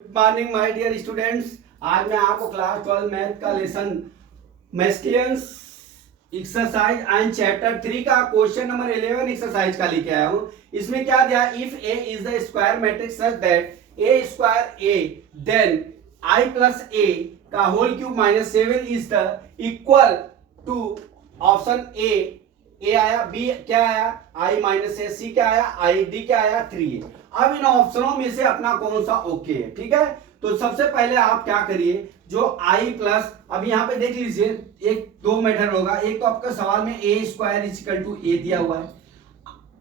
Good morning my dear students. आज मैं आपको क्लास 12 मैथ का lesson miscellaneous exercise and chapter 3 का क्वेश्चन नंबर 11 एक्सरसाइज का लेके आया हूं। इसमें क्या दिया, if A is the square matrix such that A square A then I plus A का whole cube minus 7 is the equal to option A आया, बी क्या आया आई माइनस ए, सी क्या आया आई, डी क्या आया 3। अब इन ऑप्शनों में से अपना कौन सा ओके है, ठीक है। तो सबसे पहले आप क्या करिए, जो आई प्लस, अब यहाँ पे देख लीजिए एक दो मेथड होगा। एक तो आपका सवाल में ए स्क्वायर इजिकल टू ए दिया हुआ है,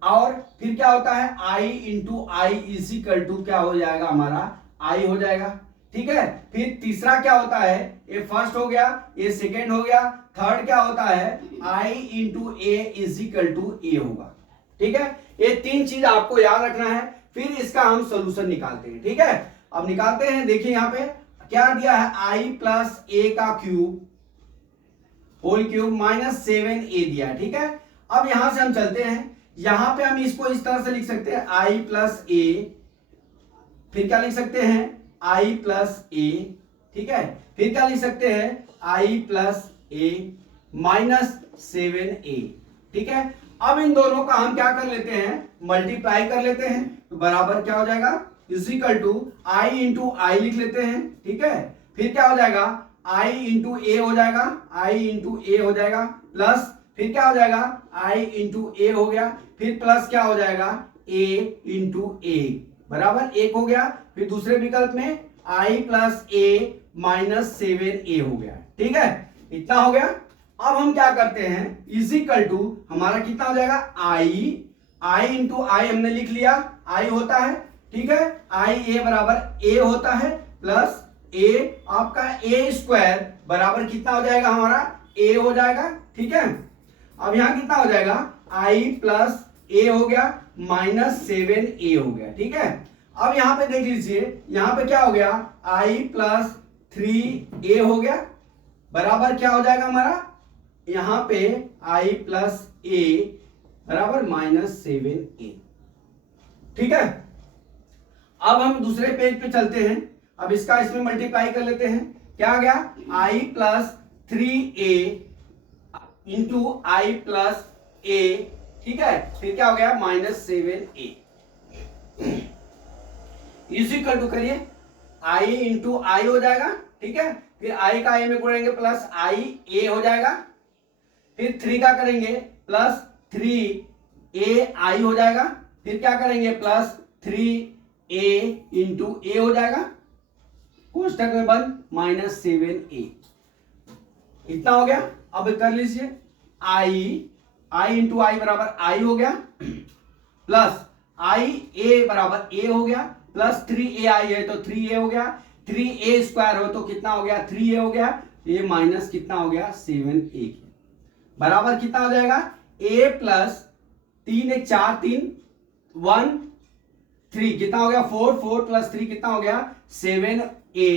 और फिर क्या होता है आई इंटू आई इजिकल टू क्या हो जाएगा हमारा आई हो जाएगा, ठीक है। फिर तीसरा क्या होता है, ये फर्स्ट हो गया, ये सेकेंड हो गया, थर्ड क्या होता है आई इंटू ए इजिकल टू ए होगा, ठीक है। ये तीन चीज आपको याद रखना है, फिर इसका हम सोल्यूशन निकालते हैं, ठीक है। अब निकालते हैं, देखिए यहाँ पे क्या दिया है आई प्लस ए का क्यूब होल क्यूब माइनस 7 ए दिया है, ठीक है। अब यहां से हम चलते हैं, यहां पे हम इसको इस तरह से लिख सकते हैं आई प्लस ए, फिर क्या लिख सकते हैं आई प्लस ए, ठीक है। फिर क्या लिख सकते हैं आई प्लस ए माइनस 7a, ठीक है। अब इन दोनों का हम क्या कर लेते हैं, मल्टीप्लाई कर लेते हैं, तो बराबर क्या हो जाएगा इजिकल टू आई इंटू आई लिख लेते हैं, ठीक है। फिर क्या हो जाएगा आई इंटू ए हो जाएगा, आई इंटू ए हो जाएगा, प्लस फिर क्या हो जाएगा आई इंटू ए हो गया, फिर प्लस क्या हो जाएगा ए इंटू ए बराबर 1 हो गया। फिर दूसरे विकल्प में आई प्लस ए माइनस 7a हो गया, ठीक है। इतना हो गया। अब हम क्या करते हैं इजिकल टू हमारा कितना हो जाएगा आई इंटू आई हमने लिख लिया, आई होता है, ठीक है। आई ए बराबर ए होता है, प्लस ए आपका ए स्क्वायर बराबर कितना हो जाएगा हमारा ए हो जाएगा, ठीक है। अब यहां कितना हो जाएगा आई प्लस ए हो गया माइनस 7a हो गया, ठीक है। अब यहां पे देख लीजिए, यहां पे क्या हो गया आई प्लस 3a हो गया, बराबर क्या हो जाएगा हमारा यहां पे आई प्लस ए बराबर माइनस 7a, ठीक है। अब हम दूसरे पेज पे चलते हैं, अब इसका इसमें मल्टीप्लाई कर लेते हैं, क्या आ गया आई प्लस 3a इंटू आई प्लस ए, ठीक है। फिर क्या हो गया माइनस 7a इजिकल टू करिए आई इंटू आई हो जाएगा, ठीक है। फिर आई का ए में गुणेंगे प्लस आई ए हो जाएगा, फिर 3 का करेंगे प्लस 3a आई हो जाएगा, फिर क्या करेंगे प्लस 3a इंटू ए हो जाएगा, कोष्टक में बंद माइनस 7a। इतना हो गया। अब कर लीजिए आई इंटू आई बराबर आई हो गया, प्लस आई ए बराबर ए हो गया, प्लस 3a आई है तो 3a हो गया, 3a स्क्वायर हो तो कितना हो गया 3a हो गया, ये माइनस कितना हो गया 7a बराबर कितना हो जाएगा a प्लस 3 1 4 3 1 3 कितना हो गया 4 4 प्लस 3 कितना हो गया 7a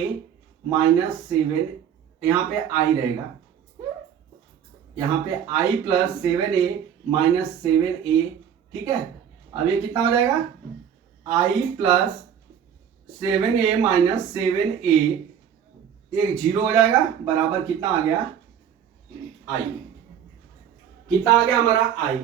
माइनस 7, यहां पे i रहेगा, यहां पे i plus 7a minus 7a, ठीक है। अब ये कितना हो जाएगा i plus 7a minus 7a, एक जीरो हो जाएगा, बराबर कितना आ गया i, कितना आ गया हमारा i।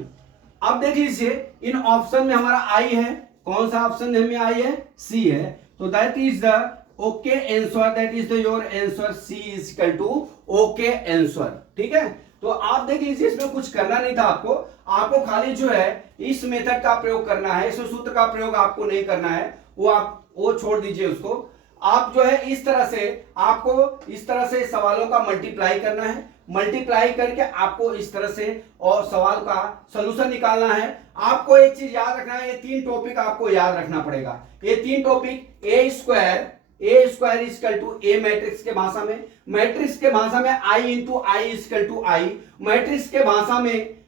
अब देख लीजिए इन ऑप्शन में हमारा i है, कौन सा ऑप्शन में i है c है, तो that is the okay answer, that is the your answer, c is equal to okay answer, ठीक है। तो आप देख लीजिए इसमें कुछ करना नहीं था आपको खाली जो है इस मेथड का प्रयोग करना है, इस सूत्र का प्रयोग आपको नहीं करना है, वो छोड़ दीजिए उसको। आप जो है इस तरह से सवालों का मल्टीप्लाई करना है, मल्टीप्लाई करके आपको इस तरह से और सवाल का सॉल्यूशन निकालना है। आपको एक चीज याद रखना है, ये 3 टॉपिक आपको याद रखना पड़ेगा। ये 3 topic A square equal to A matrix के भाषा में, मैट्रिक्स के भाषा में I into I equal to I, matrix के भाषा में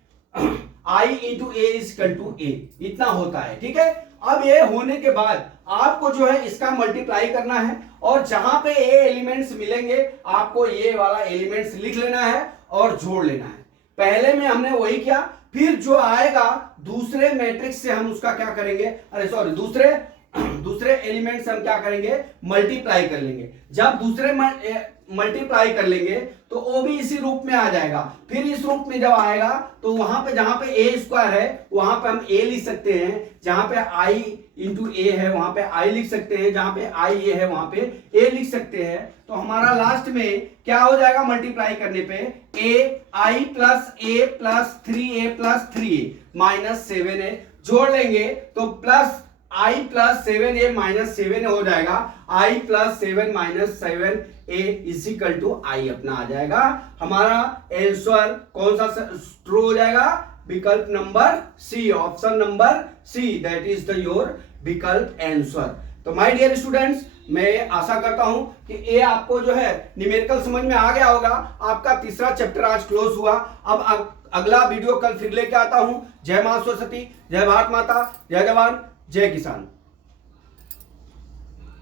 I into A equal to A, इतना होता है, ठीक है। अब ये होने के बाद आपको जो है इसका मल्टीप्लाई करना है, और जहां पे ए एलिमेंट्स मिलेंगे आपको ये वाला एलिमेंट्स लिख लेना है और जोड़ लेना है। पहले में हमने वही किया, फिर जो आएगा दूसरे मैट्रिक्स से हम उसका क्या करेंगे, अरे सॉरी दूसरे दूसरे एलिमेंट से हम क्या करेंगे, मल्टीप्लाई कर लेंगे। जब दूसरे मल्टीप्लाई कर लेंगे तो वो भी इसी रूप में आ जाएगा। फिर इस रूप में जब आएगा तो वहां पे जहां पे ए स्क्वायर है वहां पे हम ए लिख सकते हैं, जहां पे आई इंटू ए है वहां पे आई लिख सकते हैं, जहां पे आई ए है वहां पे ए लिख सकते हैं। तो हमारा लास्ट में क्या हो जाएगा, मल्टीप्लाई करने पे A I plus A plus 3a plus 3a minus 7a जोड़ लेंगे तो प्लस आई प्लस 7a माइनस 7 हो जाएगा। I plus 7 minus 7a is equal to I अपना आ जाएगा। हमारा आंसर कौन सा ट्रू हो जाएगा, विकल्प number C, option number C, that is the your विकल्प आंसर। तो माय डियर स्टूडेंट्स, मैं आशा करता हूं कि ये आपको जो है न्यूमेरिकल समझ में आ गया होगा। आपका तीसरा चैप्टर आज क्लोज हुआ। अब अगला वीडियो कल फिर लेके आता हूं। जय मां सरस्वती, जय भारत माता, जय जवान, जय किसान।